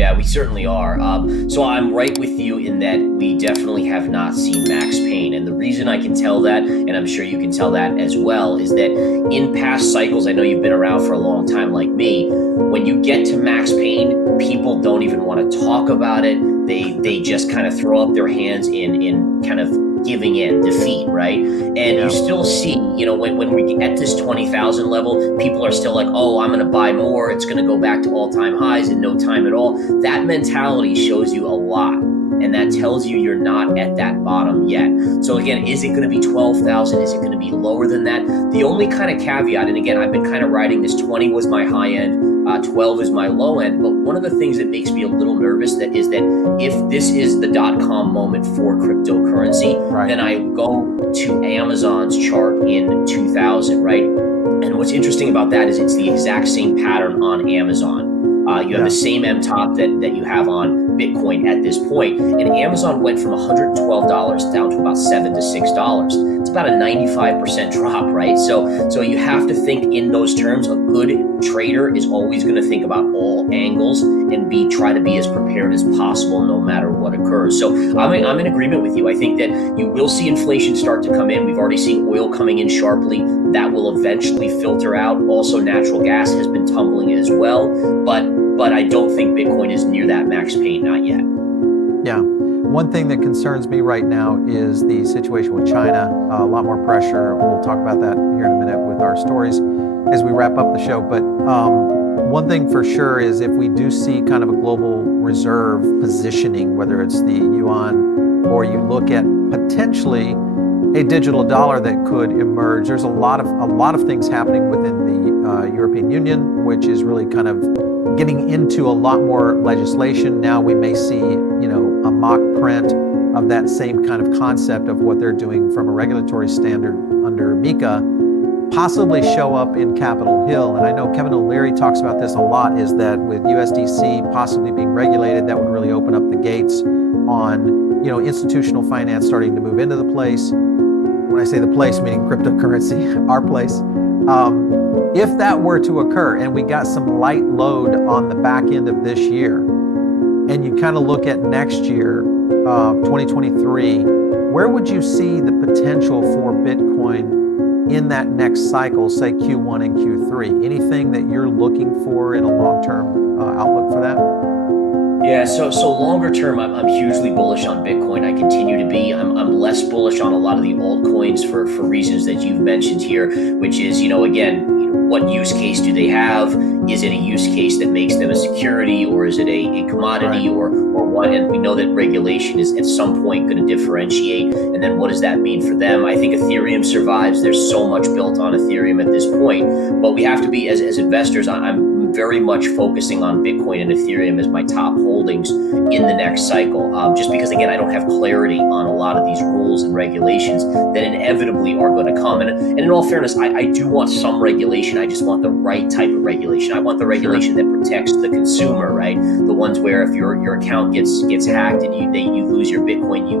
Yeah, we certainly are. So I'm right with you in that we definitely have not seen max pain. And the reason I can tell that, and I'm sure you can tell that as well, is that in past cycles, I know you've been around for a long time like me, when you get to max pain, people don't even want to talk about it. They just kind of throw up their hands in kind of giving in, defeat, right? And you Yeah. still see, when we get at this 20,000 level, people are still like, oh, I'm going to buy more. It's going to go back to all-time highs in no time at all. That mentality shows you a lot. And that tells you you're not at that bottom yet. So again, is it going to be 12,000? Is it going to be lower than that? The only kind of caveat, and again, I've been kind of riding this, 20 was my high end, 12 is my low end. But one of the things that makes me a little nervous that is that if this is the .com moment for cryptocurrency, Right. then I go to Amazon's chart in 2000, right? And what's interesting about that is it's the exact same pattern on Amazon. You have the same M-top that you have on Bitcoin at this point. And Amazon went from $112 down to about $7 to $6. It's about a 95% drop, right? So you have to think in those terms. A good trader is always going to think about all angles and try to be as prepared as possible no matter what occurs. So I'm in agreement with you. I think that you will see inflation start to come in. We've already seen oil coming in sharply. That will eventually filter out. Also, natural gas has been tumbling as well. But I don't think Bitcoin is near that max pain, not yet. Yeah. One thing that concerns me right now is the situation with China. A lot more pressure. We'll talk about that here in a minute with our stories as we wrap up the show. But one thing for sure is if we do see kind of a global reserve positioning, whether it's the yuan or you look at potentially a digital dollar that could emerge, there's a lot of things happening within the European Union, which is really kind of getting into a lot more legislation. Now we may see, a mock print of that same kind of concept of what they're doing from a regulatory standard under MiCA, possibly show up in Capitol Hill. And I know Kevin O'Leary talks about this a lot, is that with USDC possibly being regulated, that would really open up the gates on, institutional finance starting to move into the place. When I say the place, meaning cryptocurrency, our place. If that were to occur and we got some light load on the back end of this year, and you kind of look at next year, 2023, where would you see the potential for Bitcoin in that next cycle, say Q1 and Q3? Anything that you're looking for in a long-term outlook for that? Yeah, so longer term, I'm hugely bullish on Bitcoin. I continue to be. I'm less bullish on a lot of the altcoins for reasons that you've mentioned here, which is, again, what use case do they have? Is it a use case that makes them a security, or is it a commodity, Right. or what? And we know that regulation is at some point going to differentiate. And then what does that mean for them? I think Ethereum survives. There's so much built on Ethereum at this point, but we have to be, as investors, I'm very much focusing on Bitcoin and Ethereum as my top holdings in the next cycle. Just because, again, I don't have clarity on a lot of these rules and regulations that inevitably are going to come. And in all fairness, I do want some regulation. I just want the right type of regulation. I want the regulation that protects the consumer, right? The ones where if your account gets hacked and you lose your Bitcoin, you